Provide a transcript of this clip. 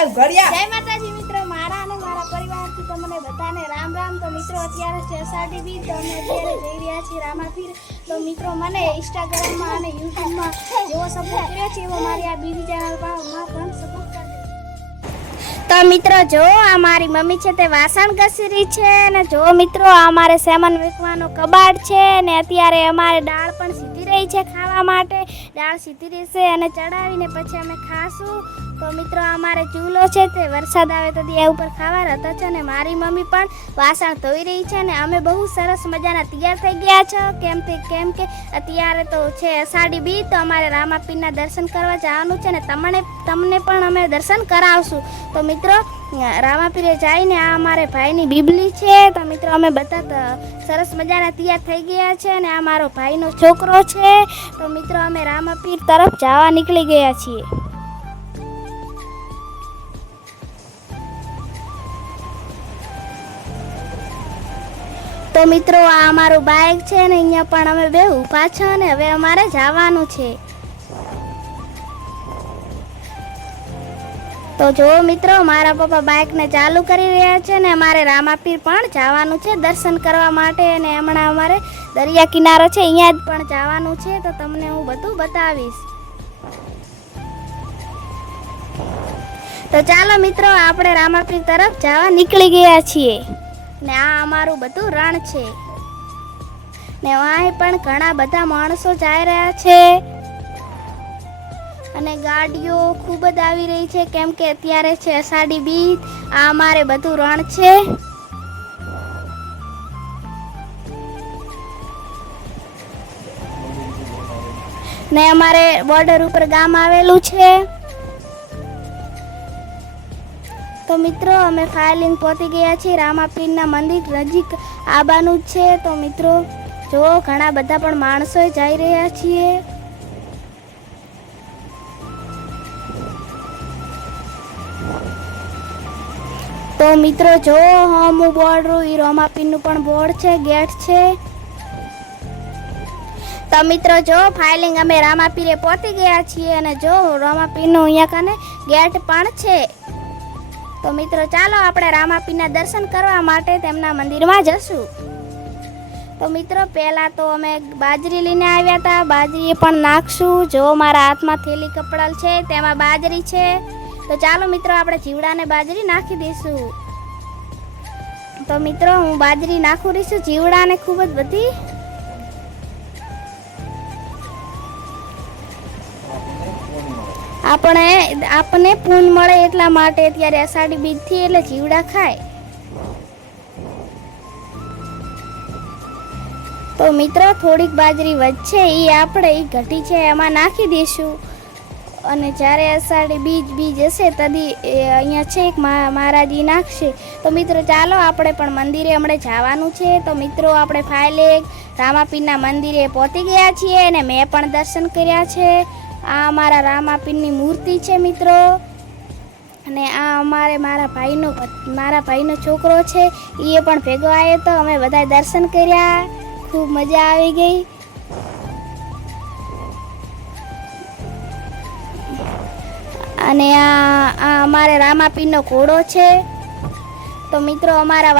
જય માતાજી મિત્રો, મારા અને મારા પરિવારથી તમને બધાને રામ રામ। તો મિત્રો અત્યારે છે અષાઢી બીજ, તો અમે અત્યારે જઈ રહ્યા છીએ રામાપીર। તો મિત્રો મને ઇન્સ્ટાગ્રામમાં અને યુટ્યુબમાં જેવો સપોર્ટ કર્યો છે એવો મારી આ બીજી ચેનલ પર પણ સપોર્ટ કરજો। તો મિત્રો જો આ મારી મમ્મી છે તે વાસણ ઘસી રહી છે, અને જો મિત્રો અમારે સામાન વેચવાનો કબાડ છે, ને અત્યારે અમારે દાળ પણ સીધી રહી છે ખાવા માટે। દાળ સીધી રહેશે અને ચડાવીને પછી અમે ખાશું। તો મિત્રો અમારે ચૂલો છે તે વરસાદ આવે તો ત્યાં ઉપર ખાવા રહેતા છે, અને મારી મમ્મી પણ વાસણ ધોઈ રહી છે, ને અમે બહુ સરસ મજાના તૈયાર થઈ ગયા છે। કેમ કે અત્યારે તો છે અષાઢી બીજ, તો અમારે રામાપીરના દર્શન કરવા જવાનું છે, ને તમને પણ અમે દર્શન કરાવશું। તો મિત્રો રામાપીરે જઈને આ અમારે ભાઈની બીબલી છે। તો મિત્રો અમે બધા સરસ મજાના તૈયાર થઈ ગયા છે, અને આ મારો ભાઈનો છોકરો છે। તો મિત્રો અમે રામાપીર તરફ જવા નીકળી ગયા છીએ। તો મિત્રો આ અમારું બાઇક છે, ને અહીંયા પણ અમે બે ઊભા છો, ને હવે અમારે જવાનું છે। તો જો મિત્રો મારા પપ્પા બાઇકને ચાલુ કરી રહ્યા છે, ને અમારે રામાપીર પણ જવાનું છે દર્શન કરવા માટે, અને હમણાં અમારે દરિયા કિનારો છે અહીંયા જ પણ જવાનું છે। તો તમને હું બધું બતાવીશ। તો ચાલો મિત્રો આપણે રામાપીર તરફ જવા નીકળી ગયા છીએ, ને આ અમારું બધું રણ છે, ને વાંહે પણ ઘણા બધા માણસો જઈ રહ્યા છે, અને ગાડીઓ ખૂબ જ આવી રહી છે, કેમ કે અત્યારે છે અષાઢી બીજ। આ અમારે બધું રણ છે, ને અમારે બોર્ડર ઉપર ગામ આવેલું છે। તો મિત્રો અમે ફાઇલિંગ પહોંચી ગયા છીએ, રામાપીરના મંદિર નજીક આવવાનું જ છે। તો મિત્રો જો ઘણા બધા પણ માણસો જઈ રહ્યા છીએ। તો મિત્રો જો હું બોર્ડ એ રામાપીરનું પણ બોર્ડ છે, ગેટ છે। તો મિત્રો જો ફાઇલિંગ અમે રામાપીરે પહોંચી ગયા છીએ, અને જો રામાપીરનું અહીંયા કને ગેટ પણ છે। તો મિત્રો ચાલો આપણે રામાપીરના દર્શન કરવા માટે તેમના મંદિરમાં જશું। તો મિત્રો પહેલાં તો અમે બાજરી લઈને આવ્યા હતા, બાજરી પણ નાખશું। જો મારા હાથમાં થેલી કપડાલ છે તેમાં બાજરી છે। તો ચાલો મિત્રો આપણે જીવડાને બાજરી નાખી દઈશું। તો મિત્રો હું બાજરી નાખું રહી છું જીવડાને ખૂબ જ બધી। આપણને પૂન મળે એટલા માટે અત્યારે અષાઢી બીજથી એટલે જીવડા ખાય। તો મિત્રો થોડીક બાજરી વચ્ચે એ આપણે એ ઘટી છે એમાં નાખી દઈશું, અને જ્યારે અષાઢી બીજ હશે તદી અહીંયા છે એક મહારાજી નાખશે। તો મિત્રો ચાલો આપણે પણ મંદિરે હમણાં જવાનું છે। તો મિત્રો આપણે ફાઇલેગ રામાપીરના મંદિરે પહોંચી ગયા છીએ, અને મેં પણ દર્શન કર્યા છે। આ અમારા રામાપીરની મૂર્તિ છે મિત્રો, અને આ અમારે મારા ભાઈનો છોકરો છે એ પણ ભેગો આવ્યો, તો અમે બધા દર્શન કર્યા, ખૂબ મજા આવી ગઈ। અને આ અમારે રામાપીરનો ઘોડો છે। તો મિત્રો અમારા